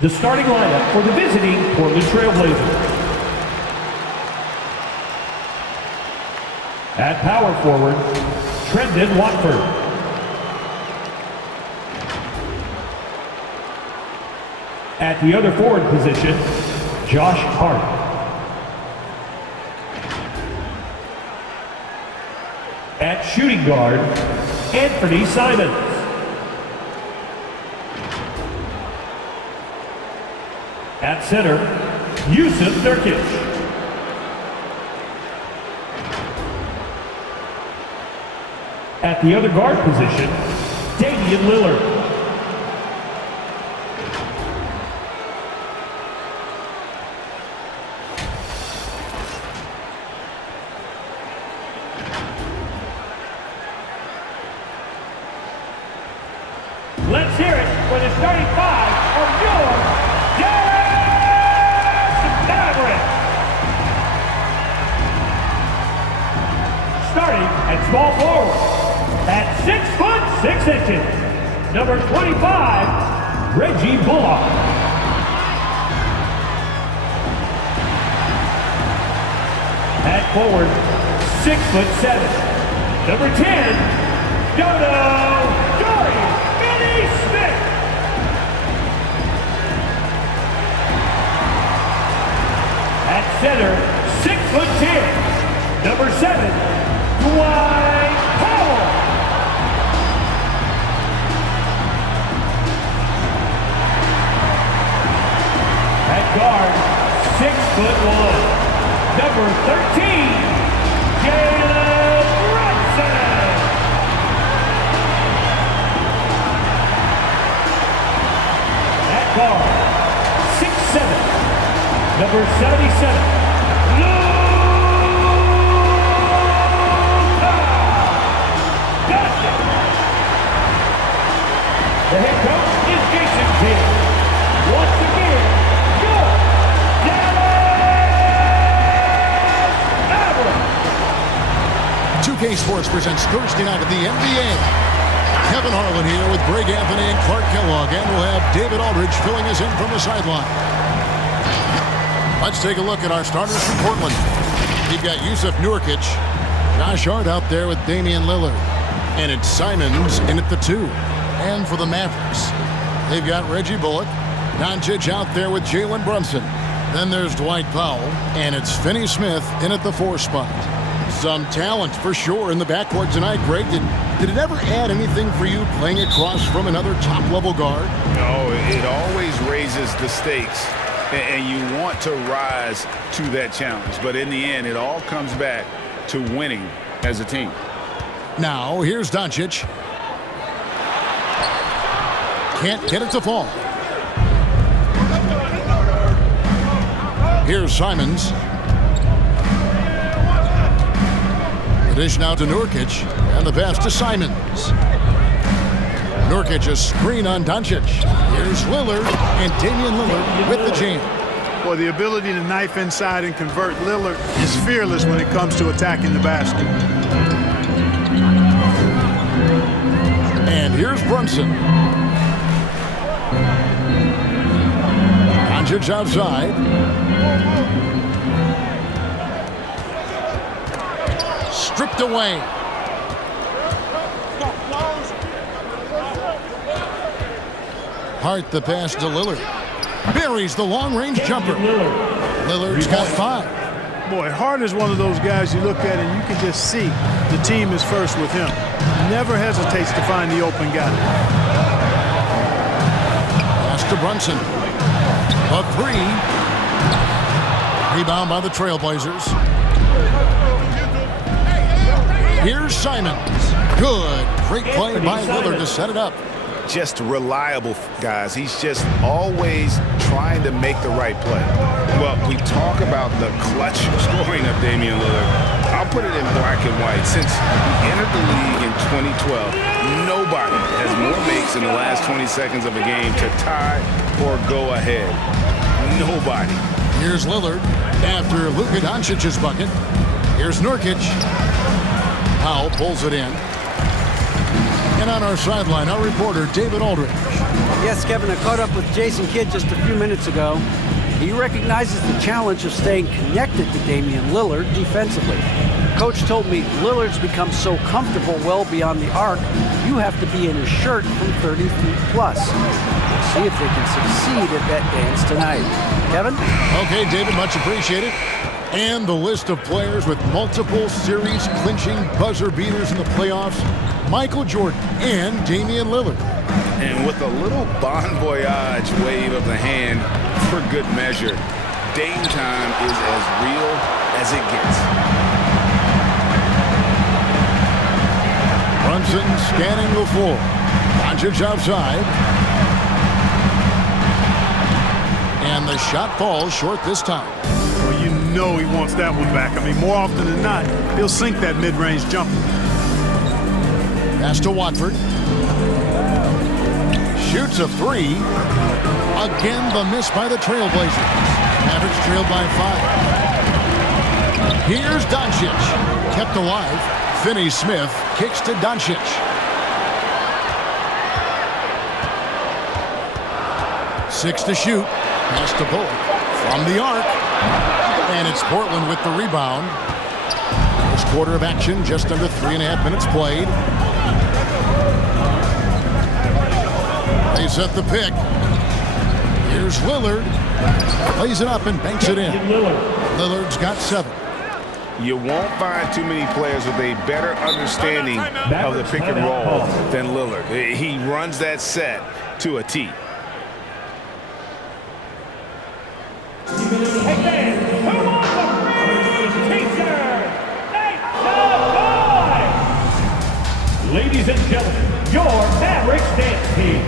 The starting lineup for the visiting Portland Trail Blazers. At power forward, Trendon Watford. At the other forward position, Josh Hart. At shooting guard, Anthony Simons. At center, Yusuf Nurkic. At the other guard position, Damian Lillard. Let's hear it for the starting five of your Dallas Mavericks. Starting at small forward, at 6'6", number 25, Reggie Bullock. At forward, 6'7", number 10, Dodo Smith. At center, 6'10", number 7, Dwight Powell. At guard, 6'1", number 13, Jalen Brunson. Guard, 6'7", number 77, Luka Doncic. The head coach is Jason Kidd. Once again, your Dallas Mavericks. 2K Sports presents Thursday night of the NBA. Kevin Harlan here with Greg Anthony and Clark Kellogg, and we'll have David Aldridge filling us in from the sideline. Let's take a look at our starters from Portland. We've got Yusuf Nurkic, Josh Hart out there with Damian Lillard, and it's Simons in at the 2. And for the Mavericks, they've got Reggie Bullock, Doncic out there with Jalen Brunson. Then there's Dwight Powell, and it's Finney Smith in at the 4 spot. Some talent for sure in the backcourt tonight, Greg. Did it ever add anything for you playing across from another top-level guard? No, it always raises the stakes, and you want to rise to that challenge. But in the end, it all comes back to winning as a team. Now, here's Doncic. Can't get it to fall. Here's Simons. Dish now to Nurkic, and the pass to Simons. Nurkic a screen on Doncic. Here's Lillard, and Damian Lillard with the jam. Well, the ability to knife inside and convert. Lillard is fearless when it comes to attacking the basket. And here's Brunson. Doncic outside. Stripped away. Hart the pass to Lillard. Buries the long-range jumper. Lillard's got 5. Boy, Hart is one of those guys you look at and you can just see the team is first with him. Never hesitates to find the open guy. Pass to Brunson. A 3. Rebound by the Trailblazers. Here's Simons. Good. Great play by Lillard to set it up. Just reliable, guys. He's just always trying to make the right play. Well, we talk about the clutch scoring of Damian Lillard. I'll put it in black and white. Since he entered the league in 2012, nobody has more makes in the last 20 seconds of a game to tie or go ahead. Nobody. Here's Lillard after Luka Doncic's bucket. Here's Nurkic. Powell pulls it in. And on our sideline, our reporter, David Aldridge. Yes, Kevin, I caught up with Jason Kidd just a few minutes ago. He recognizes the challenge of staying connected to Damian Lillard defensively. Coach told me Lillard's become so comfortable well beyond the arc, you have to be in his shirt from 30 feet plus. We'll see if they can succeed at that dance tonight. Kevin? Okay, David, much appreciated. And the list of players with multiple series-clinching buzzer beaters in the playoffs, Michael Jordan and Damian Lillard. And with a little bon voyage wave of the hand for good measure, Dame time is as real as it gets. Brunson scanning the floor. Doncic outside. And the shot falls short this time. Well, you know he wants that one back. I mean, more often than not, he'll sink that mid-range jumper. Pass to Watford. Shoots a three. Again, the miss by the Trailblazers. Mavericks trailed by 5. Here's Doncic. Kept alive. Finney-Smith kicks to Doncic. Six to shoot. Pass to Bullock from the arc. And it's Portland with the rebound. First quarter of action, just under 3.5 minutes played. They set the pick. Here's Lillard. Plays it up and banks it in. Lillard's got 7. You won't find too many players with a better understanding of the pick and roll than Lillard. He runs that set to a T. Ladies and gentlemen, your Mavericks dance team.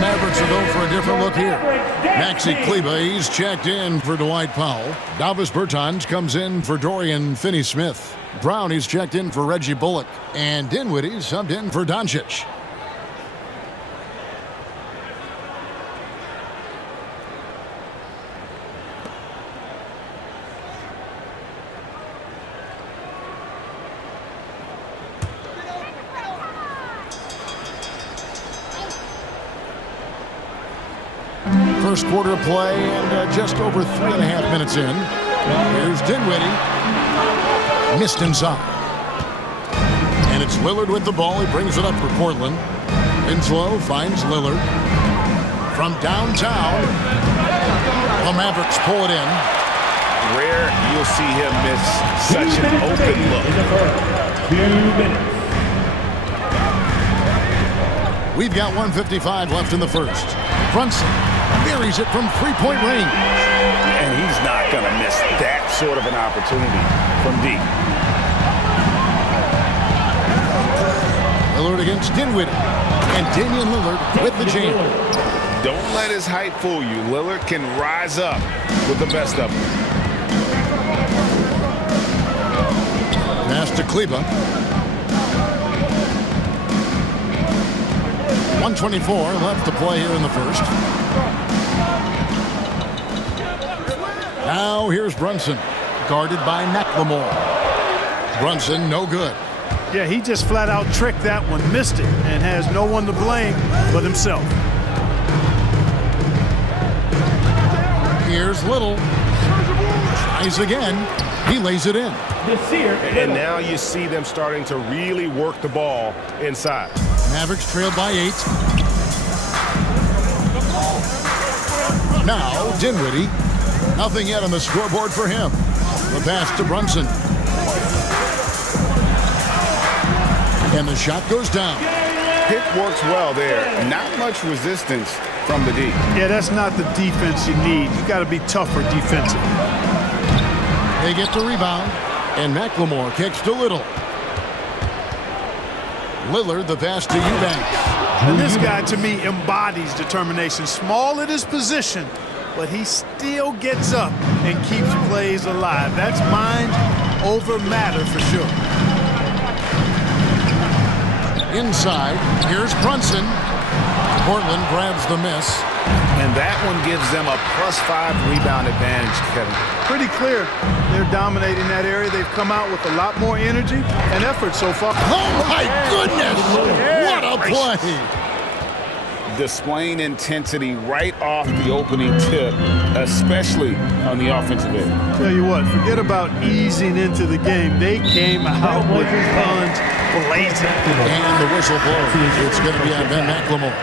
Mavericks will go for a different look here. Maxi Kleber, he's checked in for Dwight Powell. Davis Bertans comes in for Dorian Finney-Smith. Brown, he's checked in for Reggie Bullock. And Dinwiddie's subbed in for Doncic. First quarter of play and just over 3.5 minutes in. Here's Dinwiddie. Missed inside. And it's Lillard with the ball. He brings it up for Portland. Winslow finds Lillard. From downtown, the Mavericks pull it in. Rare you'll see him miss such an open look. 2 minutes. We've got 1:55 left in the first. Brunson buries it from three-point range. And he's not going to miss that sort of an opportunity from deep. Lillard against Dinwiddie. And Damian Lillard with the jam. Don't let his height fool you. Lillard can rise up with the best of them. Pass to Kleber. 1:24 left to play here in the first. Now here's Brunson, guarded by McLemore. Brunson, no good. Yeah, he just flat out tricked that one, missed it, and has no one to blame but himself. Here's Little. Tries again. He lays it in. And now you see them starting to really work the ball inside. Mavericks trailed by 8. Now Dinwiddie. Nothing yet on the scoreboard for him. The pass to Brunson. And the shot goes down. Pick works well there. Not much resistance from the D. Yeah, that's not the defense you need. You got to be tougher defensively. They get the rebound, and McLemore kicks to Little. Lillard the pass to Eubanks. And this guy, to me, embodies determination. Small at his position, but he still gets up and keeps plays alive. That's mind over matter for sure. Inside, here's Brunson. Portland grabs the miss. And that one gives them a +5 rebound advantage, Kevin. Pretty clear they're dominating that area. They've come out with a lot more energy and effort so far. Oh, my goodness! What a play! Displaying intensity right off the opening tip, especially on the offensive end. Tell you what, forget about easing into the game. They came out with guns blazing. And the whistle blows. It's going to be on Ben McLemore.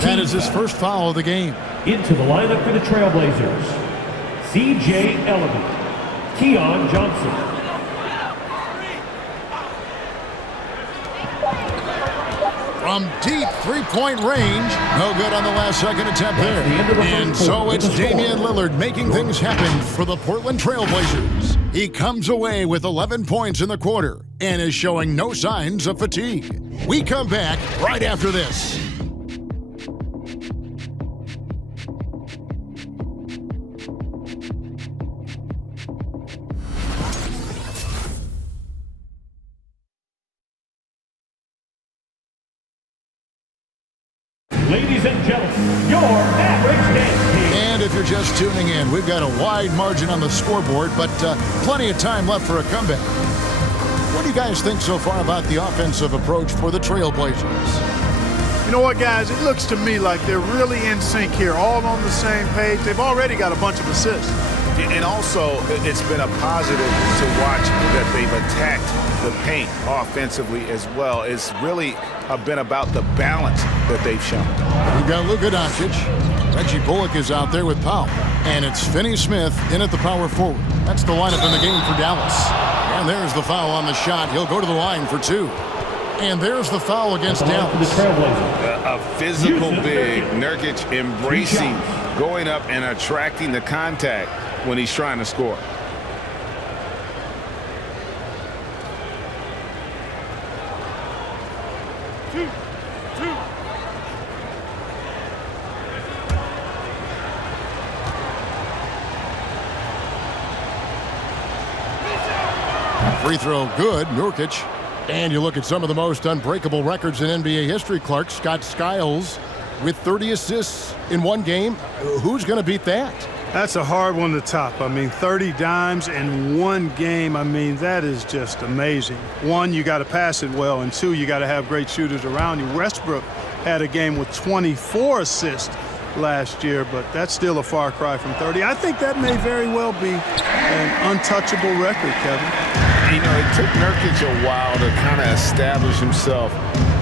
That is his first foul of the game. Into the lineup for the Trailblazers, C.J. Elleby, Keon Johnson. From deep three-point range. No good on the last second attempt there. And so it's Damian Lillard making things happen for the Portland Trailblazers. He comes away with 11 points in the quarter and is showing no signs of fatigue. We come back right after this. Ladies and gentlemen, your Mavericks dance team. And if you're just tuning in, we've got a wide margin on the scoreboard, but plenty of time left for a comeback. What do you guys think so far about the offensive approach for the Trailblazers? You know what, guys? It looks to me like they're really in sync here, all on the same page. They've already got a bunch of assists. And also, it's been a positive to watch that they've attacked the paint offensively as well. It's really been about the balance that they've shown. We've got Luka Doncic. Reggie Bullock is out there with Powell. And it's Finney Smith in at the power forward. That's the lineup in the game for Dallas. And there's the foul on the shot. He'll go to the line for 2. And there's the foul against Dallas. A physical big. Nurkic embracing, going up and attracting the contact when he's trying to score. Free throw good, Nurkic. And you look at some of the most unbreakable records in NBA history, Clark. Scott Skiles with 30 assists in one game. Who's going to beat that? That's a hard one to top. I mean, 30 dimes in one game. I mean, that is just amazing. 1, you got to pass it well, and 2, you got to have great shooters around you. Westbrook had a game with 24 assists last year, but that's still a far cry from 30. I think that may very well be an untouchable record, Kevin. You know, it took Nurkic a while to kind of establish himself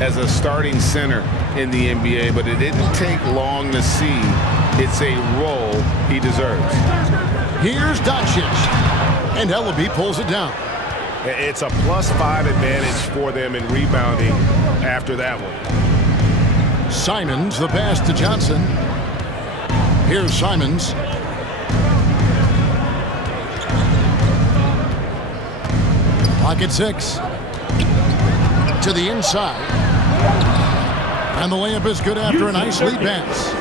as a starting center in the NBA, but it didn't take long to see it's a role he deserves. Here's Doncic, and Elleby pulls it down. It's a +5 advantage for them in rebounding after that one. Simons, the pass to Johnson. Here's Simons. Clock at 6. To the inside. And the layup is good after a nice lead pass.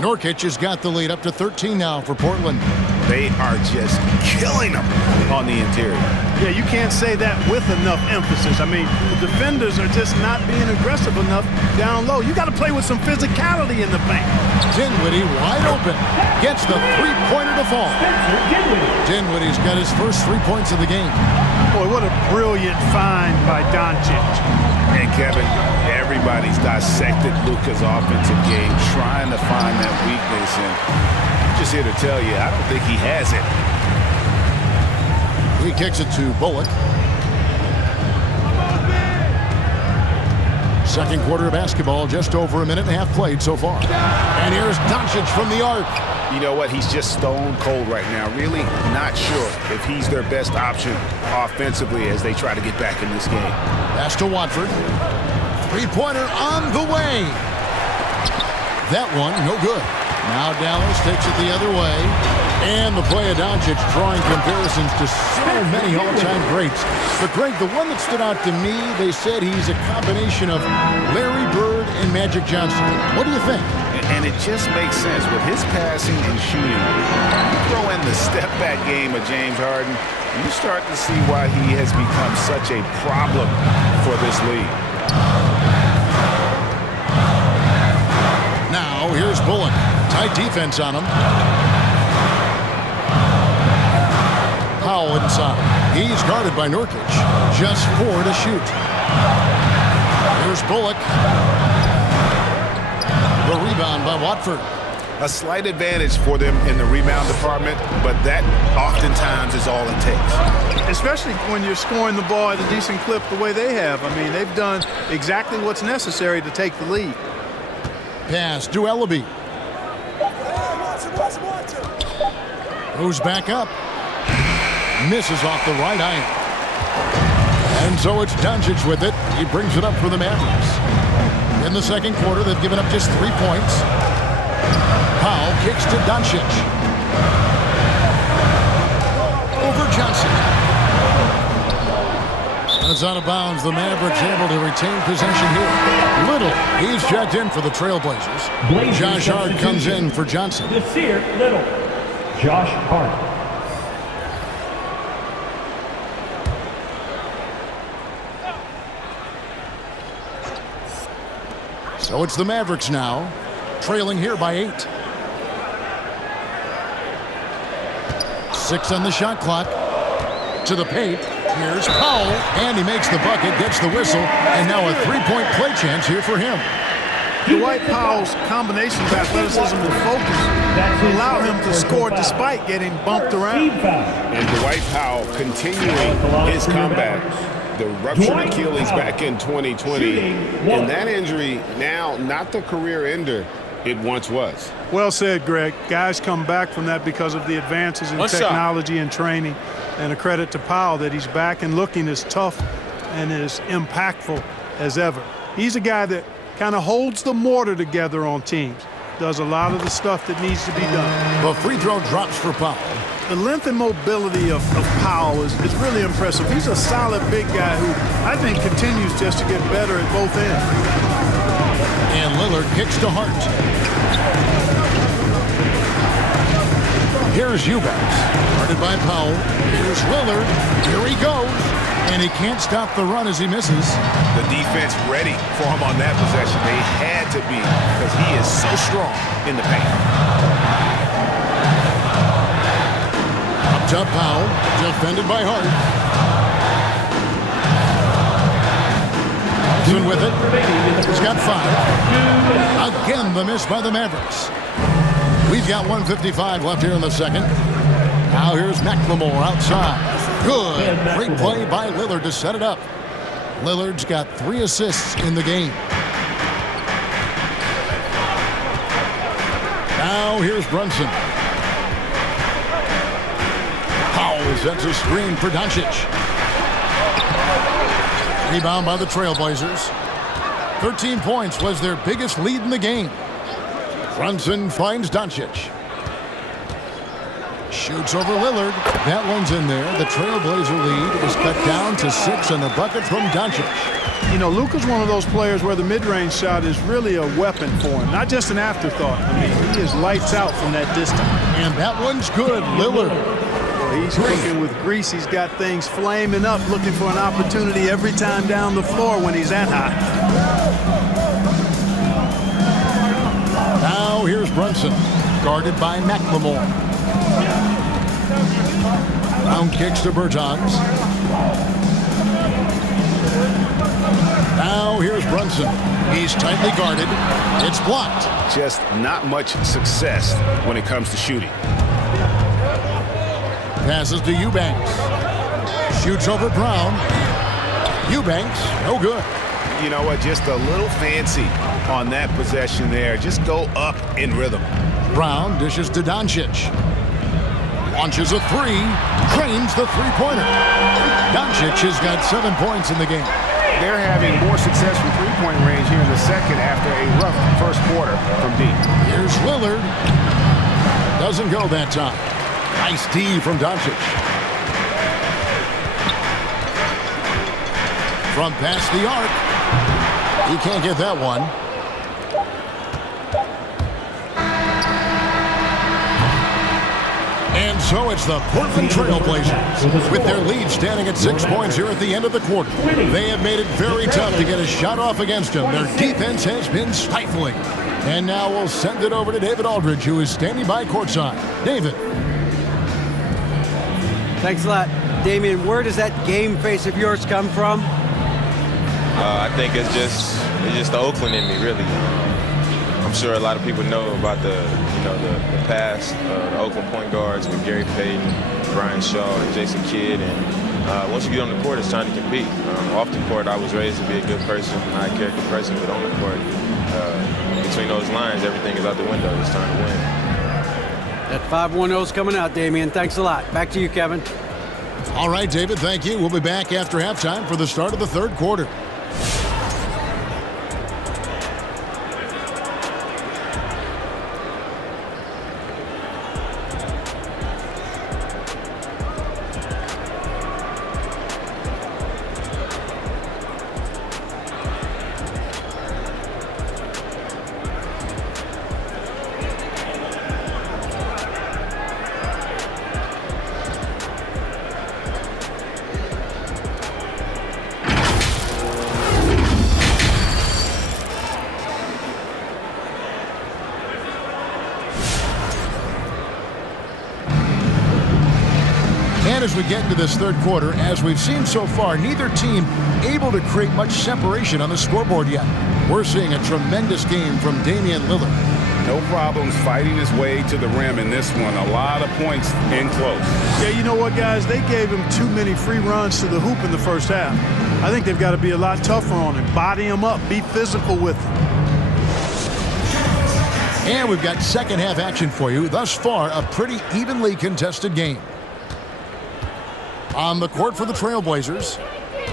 Nurkic has got the lead up to 13 now for Portland. They are just killing them on the interior. Yeah, you can't say that with enough emphasis. I mean, the defenders are just not being aggressive enough down low. You got to play with some physicality in the paint. Dinwiddie wide open. Gets the three-pointer to fall. Dinwiddie's got his first 3 points of the game. Boy, what a brilliant find by Doncic. And Kevin, everybody's dissected Luka's offensive game, trying to find that weakness. And I'm just here to tell you, I don't think he has it. He kicks it to Bullock. Second quarter of basketball, just over a minute and a half played so far. And here's Doncic from the arc. You know what? He's just stone cold right now. Really not sure if he's their best option offensively as they try to get back in this game. Pass to Watford. Three-pointer on the way. That one, no good. Now Dallas takes it the other way. And the play of Doncic drawing comparisons to so many all-time greats. But Greg, the one that stood out to me, they said he's a combination of Larry Bird and Magic Johnson. What do you think? And it just makes sense with his passing and shooting. You throw in the step-back game of James Harden, you start to see why he has become such a problem for this league. Now, here's Bullock. Tight defense on him. Powell inside. He's guarded by Nurkic. Just 4 to shoot. Here's Bullock. The rebound by Watford. A slight advantage for them in the rebound department, but that oftentimes is all it takes. Especially when you're scoring the ball at a decent clip the way they have. I mean, they've done exactly what's necessary to take the lead. Pass to Ellaby. Goes back up. Misses off the right iron. And so it's Doncic with it. He brings it up for the Mavericks. In the second quarter, they've given up just 3 points. Powell kicks to Doncic. Over Johnson. That's out of bounds. The Mavericks able to retain possession here. Little, he's checked in for the Trailblazers. Josh Hart comes in for Johnson. Nasir Little. Josh Hart. So it's the Mavericks now, trailing here by 8. 6 on the shot clock. To the paint. Here's Powell, and he makes the bucket, gets the whistle, and now a 3-point play chance here for him. Dwight Powell's combination of athleticism and focus allow him to score despite getting bumped around. And Dwight Powell continuing his comeback. The ruptured Achilles back in 2020. And that injury now not the career ender it once was. Well said, Greg. Guys come back from that because of the advances in technology and training. And a credit to Powell that he's back and looking as tough and as impactful as ever. He's a guy that kind of holds the mortar together on teams. Does a lot of the stuff that needs to be done. The free throw drops for Powell. The length and mobility of Powell is really impressive. He's a solid big guy who I think continues just to get better at both ends. And Lillard kicks to Hart. Here's Eubanks. Guarded by Powell. Here's Lillard. Here he goes. And he can't stop the run as he misses. The defense ready for him on that possession. They had to be because he is so strong in the paint. Up top Powell. Defended by Hart. Thompson with it. He's got 5. Again, the miss by the Mavericks. We've got 1:55 left here in the second. Now here's McLemore outside. Good. Great play by Lillard to set it up. Lillard's got 3 assists in the game. Now here's Brunson. Powell sets a screen for Doncic. Rebound by the Trailblazers. 13 points was their biggest lead in the game. Brunson finds Doncic. Shoots over Lillard. That one's in there. The Trailblazer lead is cut down to 6 on the bucket from Doncic. You know, Luka's one of those players where the mid-range shot is really a weapon for him, not just an afterthought. I mean, he is lights out from that distance. And that one's good. Lillard. Well, he's cooking with grease. He's got things flaming up, looking for an opportunity every time down the floor when he's that hot. Now here's Brunson, guarded by McLemore. Brown kicks to Bertans. Now here's Brunson. He's tightly guarded. It's blocked. Just not much success when it comes to shooting. Passes to Eubanks. Shoots over Brown. Eubanks, no good. You know what? Just a little fancy on that possession there. Just go up in rhythm. Brown dishes to Doncic. Launches a three. Drains the three-pointer. Doncic has got 7 points in the game. They're having more success from three-point range here in the second after a rough first quarter from deep. Here's Lillard. Doesn't go that time. Nice D from Doncic. From past the arc. He can't get that one. And so it's the Portland Trail Blazers with their lead standing at 6 points here at the end of the quarter. They have made it very tough to get a shot off against them. Their defense has been stifling. And now we'll send it over to David Aldridge, who is standing by courtside. David. Thanks a lot. Damian, where does that game face of yours come from? I think it's just the Oakland in me, really. I'm sure a lot of people know about the past, the Oakland point guards with Gary Payton, Brian Shaw, and Jason Kidd. And once you get on the court, it's time to compete. Off the court, I was raised to be a good person, high character person, but on the court, between those lines, everything is out the window. It's time to win. That 5-1-0 is coming out, Damian. Thanks a lot. Back to you, Kevin. All right, David, thank you. We'll be back after halftime for the start of the third quarter. And as we get into this third quarter, as we've seen so far, neither team able to create much separation on the scoreboard yet. We're seeing a tremendous game from Damian Lillard. No problems fighting his way to the rim in this one. A lot of points in close. Yeah, you know what, guys? They gave him too many free runs to the hoop in the first half. I think they've got to be a lot tougher on him. Body him up. Be physical with him. And we've got second half action for you. Thus far, a pretty evenly contested game. On the court for the Trailblazers,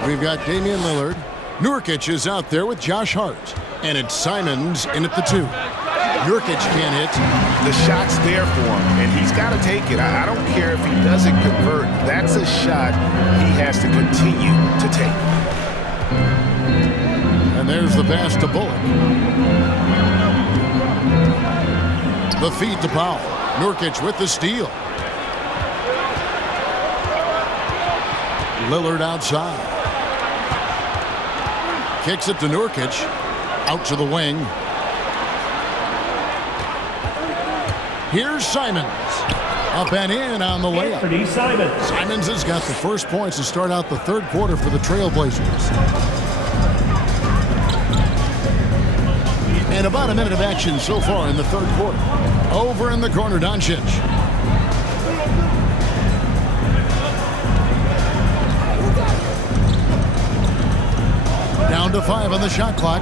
we've got Damian Lillard. Nurkic is out there with Josh Hart. And it's Simons in at the 2. Nurkic can't hit. The shot's there for him, and he's got to take it. I don't care if he doesn't convert. That's a shot he has to continue to take. And there's the pass to Bullock. The feed to Powell. Nurkic with the steal. Lillard outside. Kicks it to Nurkic. Out to the wing. Here's Simons. Up and in on the layup. Simons has got the first points to start out the third quarter for the Trailblazers. And about a minute of action so far in the third quarter. Over in the corner, Doncic. Down to 5 on the shot clock.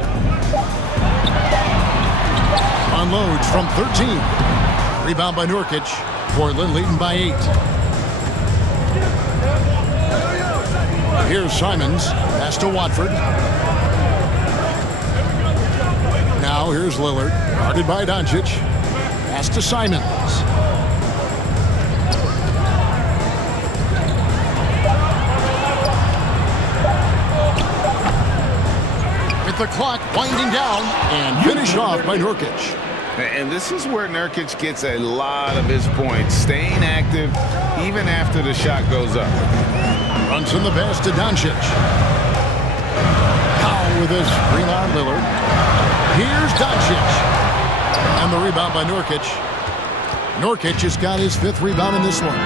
Unloads from 13. Rebound by Nurkic. Portland leading by 8. Here's Simons. Pass to Watford. Now here's Lillard. Guarded by Doncic. Pass to Simons. With the clock winding down and finished off by Nurkic. And this is where Nurkic gets a lot of his points, staying active even after the shot goes up. Runs in the pass to Doncic. Now with his screen on Lillard. Here's Doncic. And the rebound by Nurkic. Nurkic has got his 5th rebound in this one.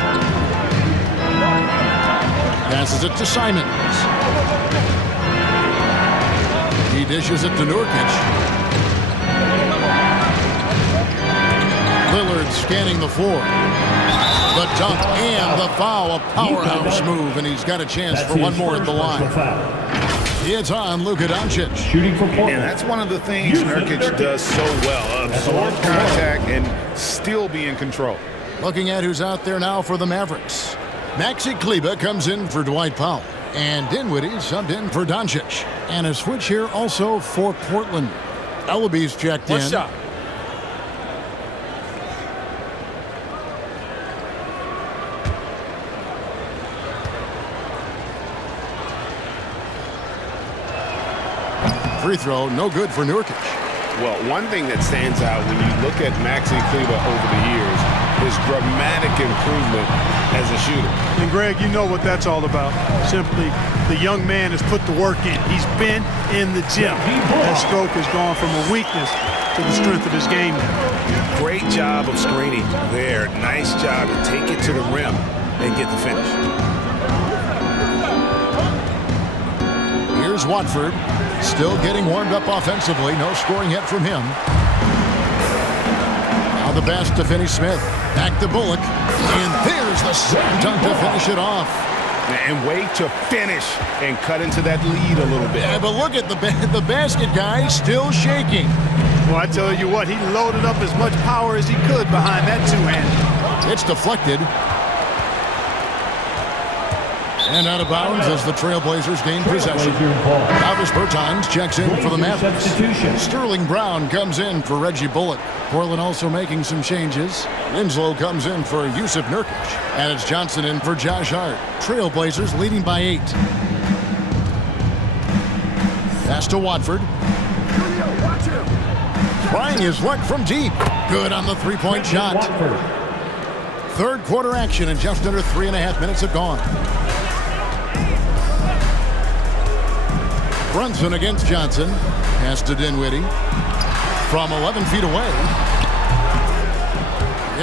Passes it to Simons. He dishes it to Nurkic. Lillard scanning the floor. The dunk and the foul, a powerhouse move, and he's got a chance for one more at the line. It's on Luka Doncic. Shooting for Portland. And that's one of the things Nurkic does so well, absorb contact and still be in control. Looking at who's out there now for the Mavericks. Maxi Kleber comes in for Dwight Powell. And Dinwiddie subbed in for Doncic. And a switch here also for Portland. Ellaby's checked in. Shot. Free throw, no good for Nurkic. Well, one thing that stands out when you look at Maxi Kleber over the years is dramatic improvement as a shooter. And Greg, you know what that's all about. Simply, the young man has put the work in. He's been in the gym. That stroke has gone from a weakness to the strength of his game. Great job of screening there. Nice job to take it to the rim and get the finish. Here's Watford. Still getting warmed up offensively. No scoring yet from him. Now the pass to Finney-Smith. Back to Bullock. And there's the slam dunk to finish it off. And wait to finish and cut into that lead a little bit. Yeah, but look at the basket guy still shaking. Well, I tell you what, he loaded up as much power as he could behind that two-hand. It's deflected. And out of bounds as the Trailblazers gain possession. Travis Bertans checks in for the Mavericks. Sterling Brown comes in for Reggie Bullock. Portland also making some changes. Winslow comes in for Yusuf Nurkic. And it's Johnson in for Josh Hart. Trailblazers leading by 8. Pass to Watford. Trying his luck from deep. Good on the three-point shot. Third quarter action and just under 3.5 minutes have gone. Brunson against Johnson. Pass to Dinwiddie. From 11 feet away.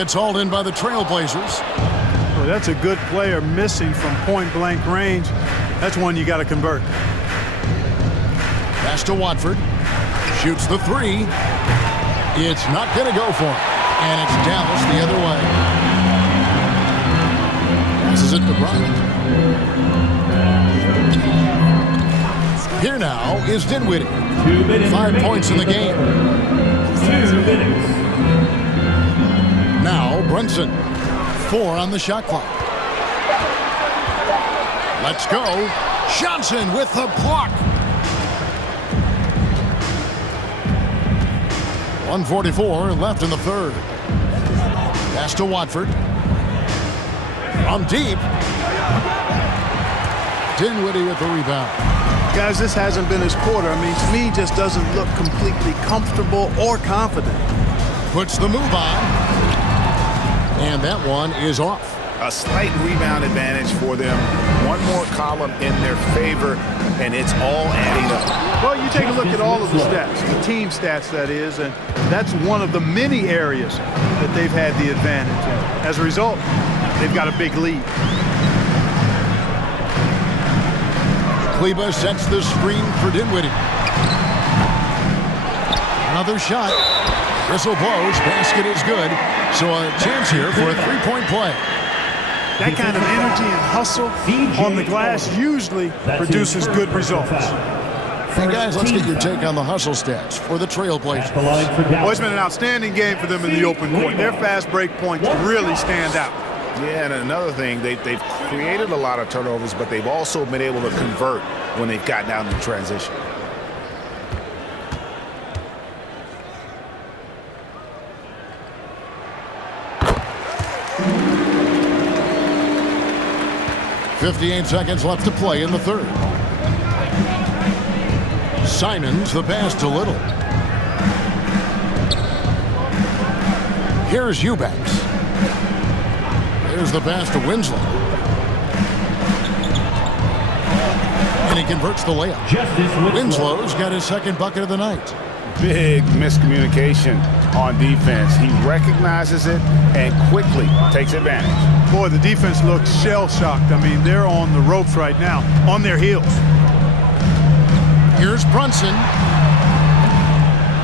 It's hauled in by the Trailblazers. Well, that's a good player missing from point-blank range. That's one you got to convert. Pass to Watford. Shoots the 3. It's not going to go for it. And it's Dallas the other way. Passes it to Bryant. Here now is Dinwiddie. 2 minutes 5 points in the game. 2 minutes. Now Brunson. 4 on the shot clock. Let's go. Johnson with the block. 1:44 left in the third. Pass to Watford. From deep. Dinwiddie with the rebound. Guys, this hasn't been his quarter. I mean, to me, he just doesn't look completely comfortable or confident. Puts the move on. And that one is off. A slight rebound advantage for them. One more column in their favor, and it's all adding up. Well, you take a look at all of the stats, the team stats, that is, and that's one of the many areas that they've had the advantage. And as a result, they've got a big lead. Kleber sets the screen for Dinwiddie. Another shot. Whistle blows. Basket is good. So a chance here for a three-point play. That kind of energy and hustle on the glass usually produces good results. Hey guys, let's get your take on the hustle stats for the Trailblazers. Well, it's been an outstanding game for them in the open court. Their fast break points really stand out. Yeah, and another thing, they've created a lot of turnovers, but they've also been able to convert when they've gotten out in transition. .58 seconds left to play in the third. Simons the pass to Little. Here's Eubanks. There's the pass to Winslow. And he converts the layup. Winslow's got his second bucket of the night. Big miscommunication on defense. He recognizes it and quickly takes advantage. Boy, the defense looks shell-shocked. I mean, they're on the ropes right now, on their heels. Here's Brunson.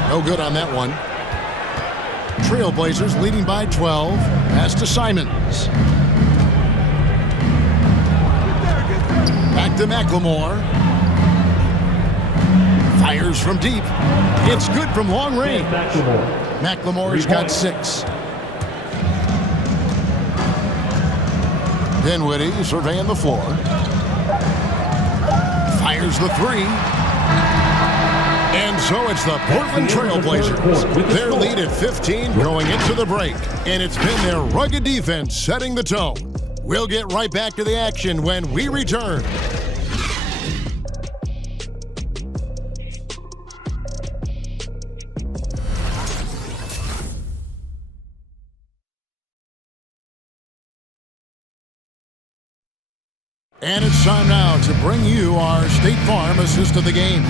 No good on that one. Trailblazers leading by 12. Pass to Simons. Back to McLemore. Fires from deep. It's good from long range. McLemore's got 6. Dinwiddie surveying the floor. Fires the 3. And so it's the Portland Trailblazers. Their lead at 15 going into the break. And it's been their rugged defense setting the tone. We'll get right back to the action when we return. And it's time now to bring you our State Farm assist of the game.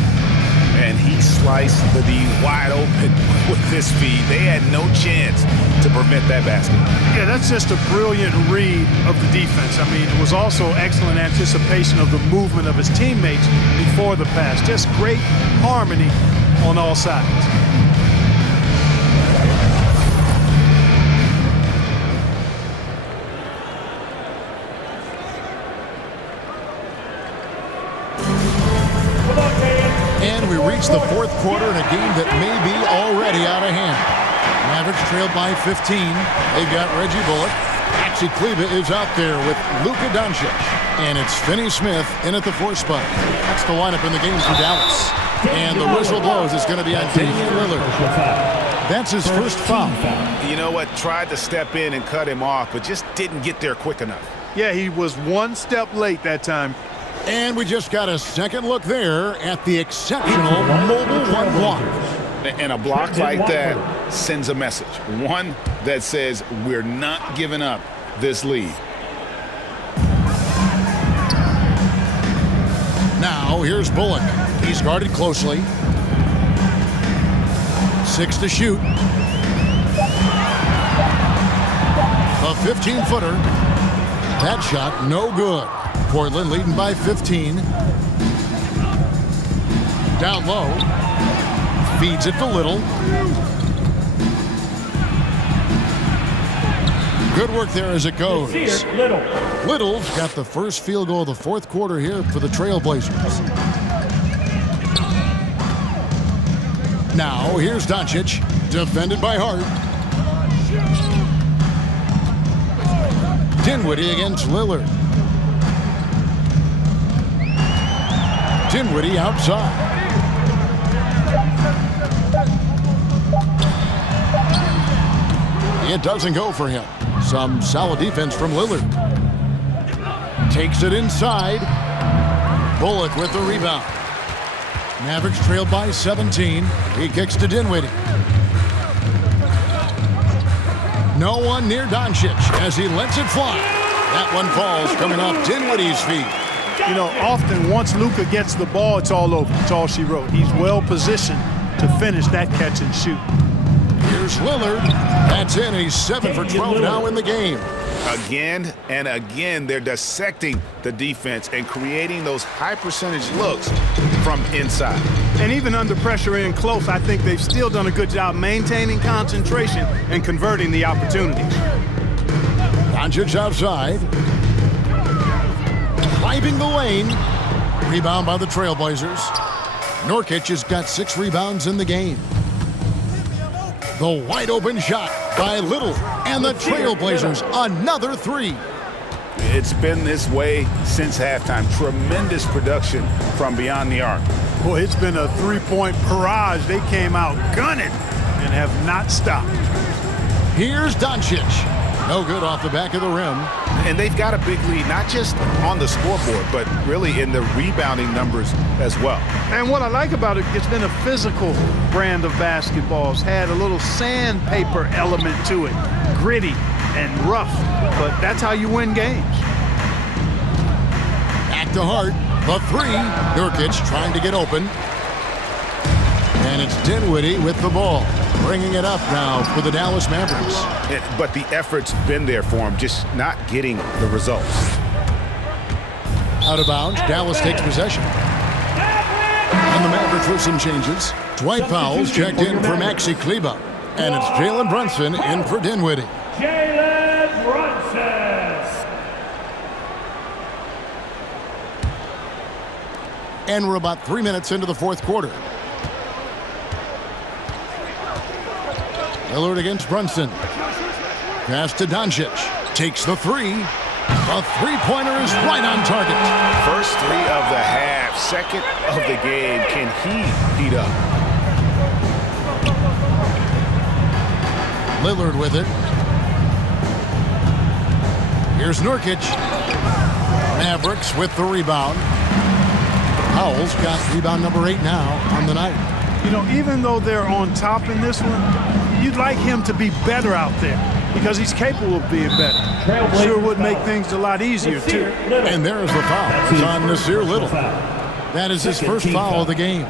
And he sliced the D wide open with this feed. They had no chance to prevent that basket. Yeah, that's just a brilliant read of the defense. I mean, it was also excellent anticipation of the movement of his teammates before the pass. Just great harmony on all sides. And we reach the fourth quarter in a game that may be already out of hand. Mavericks trailed by 15. They've got Reggie Bullock. Maxi Kleber is out there with Luka Doncic. And it's Finney Smith in at the 4 spot. That's the lineup in the game for Dallas. And the whistle blows. It's going to be on Damian Lillard. That's his first foul. You know what? Tried to step in and cut him off, but just didn't get there quick enough. Yeah, he was one step late that time. And we just got a second look there at the exceptional mobile 1 block. And a block like that sends a message. One that says we're not giving up this lead. Now here's Bullock. He's guarded closely. 6 to shoot. A 15-footer. That shot no good. Portland leading by 15. Down low. Feeds it to Little. Good work there as it goes. Little's got the first field goal of the fourth quarter here for the Trailblazers. Now here's Doncic, defended by Hart. Dinwiddie against Lillard. Dinwiddie outside. It doesn't go for him. Some solid defense from Lillard. Takes it inside. Bullock with the rebound. Mavericks trailed by 17. He kicks to Dinwiddie. No one near Doncic as he lets it fly. That one falls coming off Dinwiddie's feet. You know, often once Luka gets the ball, it's all over. It's all she wrote. He's well positioned to finish that catch and shoot. Here's Lillard. That's in. He's 7 for 12 now in the game. Again and again, they're dissecting the defense and creating those high percentage looks from inside. And even under pressure in close, I think they've still done a good job maintaining concentration and converting the opportunities. Doncic outside. Driving the lane. Rebound by the Trailblazers. Nurkic has got 6 rebounds in the game. The wide open shot by Little. And the Trailblazers, another 3. It's been this way since halftime. Tremendous production from beyond the arc. Boy, it's been a 3-point barrage. They came out gunning and have not stopped. Here's Doncic. No good off the back of the rim. And they've got a big lead, not just on the scoreboard, but really in the rebounding numbers as well. And what I like about it, it's been a physical brand of basketball. It's had a little sandpaper element to it, gritty and rough, but that's how you win games. Back to Hart, the three. Nurkic trying to get open. And it's Dinwiddie with the ball, bringing it up now for the Dallas Mavericks. But the effort's been there for him, just not getting the results. Out of bounds, Dallas takes possession. And the Mavericks with some changes. Dwight Powell's checked in for Maxi Kleber. And it's Jalen Brunson in for Dinwiddie. Jalen Brunson. And we're about 3 minutes into the fourth quarter. Lillard against Brunson. Pass to Doncic. Takes the three. The three-pointer is right on target. First three of the half, second of the game. Can he heat up? Lillard with it. Here's Nurkic. Mavericks with the rebound. Powell's got rebound number 8 now on the night. You know, even though they're on top in this one, you'd like him to be better out there because he's capable of being better. Sure would make things a lot easier, too. And there's the foul. It's on Nasir Little. That is his first foul of the game.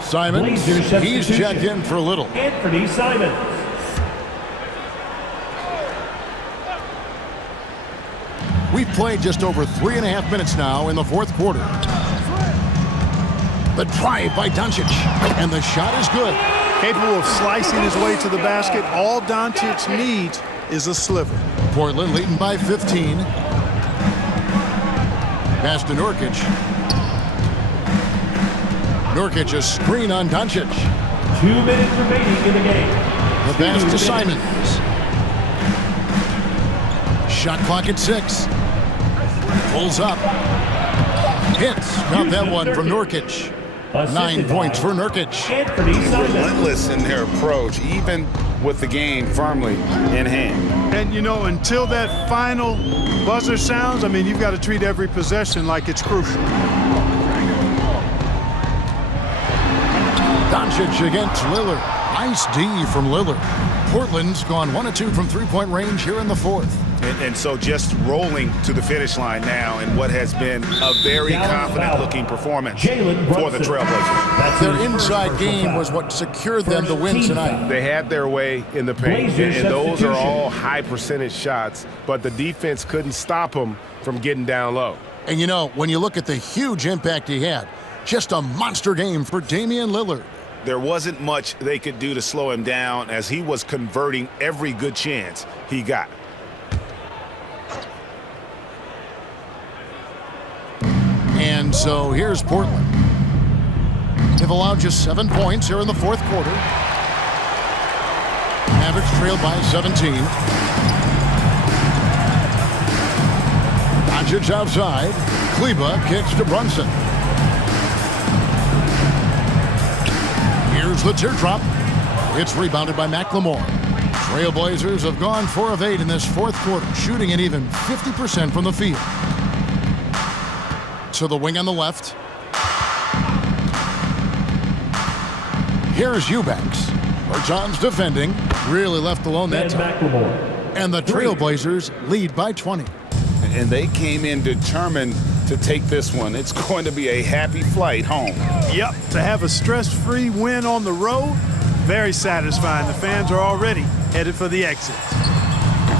Simons, he's checked in for Little. Anthony Simons. We've played just over 3.5 minutes now in the fourth quarter. The drive by Doncic, and the shot is good. Capable of slicing his way to the basket. All Doncic needs is a sliver. Portland leading by 15. Pass to Nurkic. Nurkic a screen on Doncic. 2 minutes remaining in the game. The pass to Simons. Shot clock at 6. Pulls up. Hits. Got that one from Nurkic. 9 points for Nurkic. Anthony Simons. Relentless in their approach, even with the game firmly in hand. And, you know, until that final buzzer sounds, I mean, you've got to treat every possession like it's crucial. Doncic against Lillard. Nice D from Lillard. Portland's gone 1 of 2 from three-point range here in the fourth. And so just rolling to the finish line now in what has been a very confident-looking performance for the Trailblazers. Their inside game was what secured them the win tonight. They had their way in the paint, and those are all high-percentage shots, but the defense couldn't stop them from getting down low. And, you know, when you look at the huge impact he had, just a monster game for Damian Lillard. There wasn't much they could do to slow him down as he was converting every good chance he got. And so here's Portland. They've allowed just 7 points here in the fourth quarter. Mavericks trailed by 17. Doncic outside. Kleber kicks to Brunson. Here's the teardrop. It's rebounded by McLemore. Trailblazers have gone 4 of 8 in this fourth quarter, shooting an even 50% from the field. To the wing on the left. Here's Eubanks. Bertans defending. Really left alone that time. And the Trailblazers lead by 20. And they came in determined to take this one. It's going to be a happy flight home. Yep, to have a stress-free win on the road, very satisfying. The fans are already headed for the exit.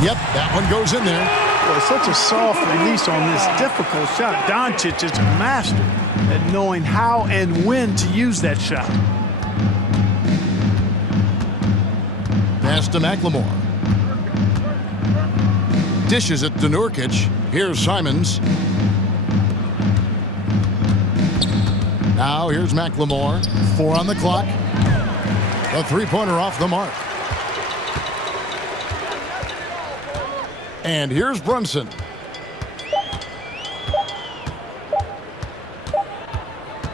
Yep, that one goes in there. Boy, such a soft release on this difficult shot. Doncic is a master at knowing how and when to use that shot. Pass to McLemore. Dishes it to Nurkic. Here's Simons. Now here's McLemore. 4 on the clock. The three-pointer off the mark. And here's Brunson.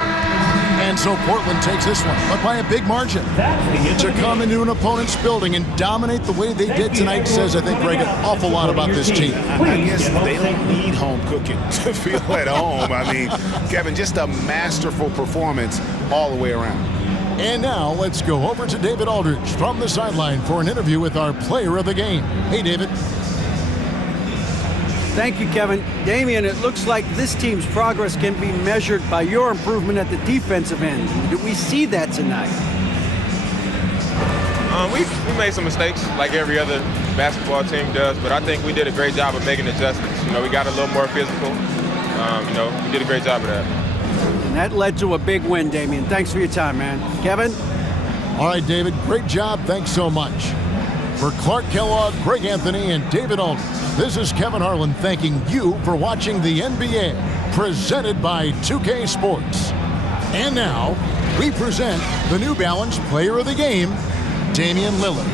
And So Portland takes this one, but by a big margin. That's the To come into an opponent's building and dominate the way they did tonight says, I think, Greg, an awful lot about this team. I guess they don't need home cooking to feel at home. I mean, Kevin, just a masterful performance all the way around. And now let's go over to David Aldridge from the sideline for an interview with our player of the game. Hey, David. Thank you, Kevin. Damian, it looks like this team's progress can be measured by your improvement at the defensive end. Did we see that tonight? We made some mistakes like every other basketball team does, but I think we did a great job of making adjustments. You know, we got a little more physical. You know, we did a great job of that. And that led to a big win, Damian. Thanks for your time, man. Kevin? All right, David, great job. Thanks so much. For Clark Kellogg, Greg Anthony, and David Aldridge, this is Kevin Harlan thanking you for watching the NBA, presented by 2K Sports. And now, we present the New Balance Player of the Game, Damian Lillard.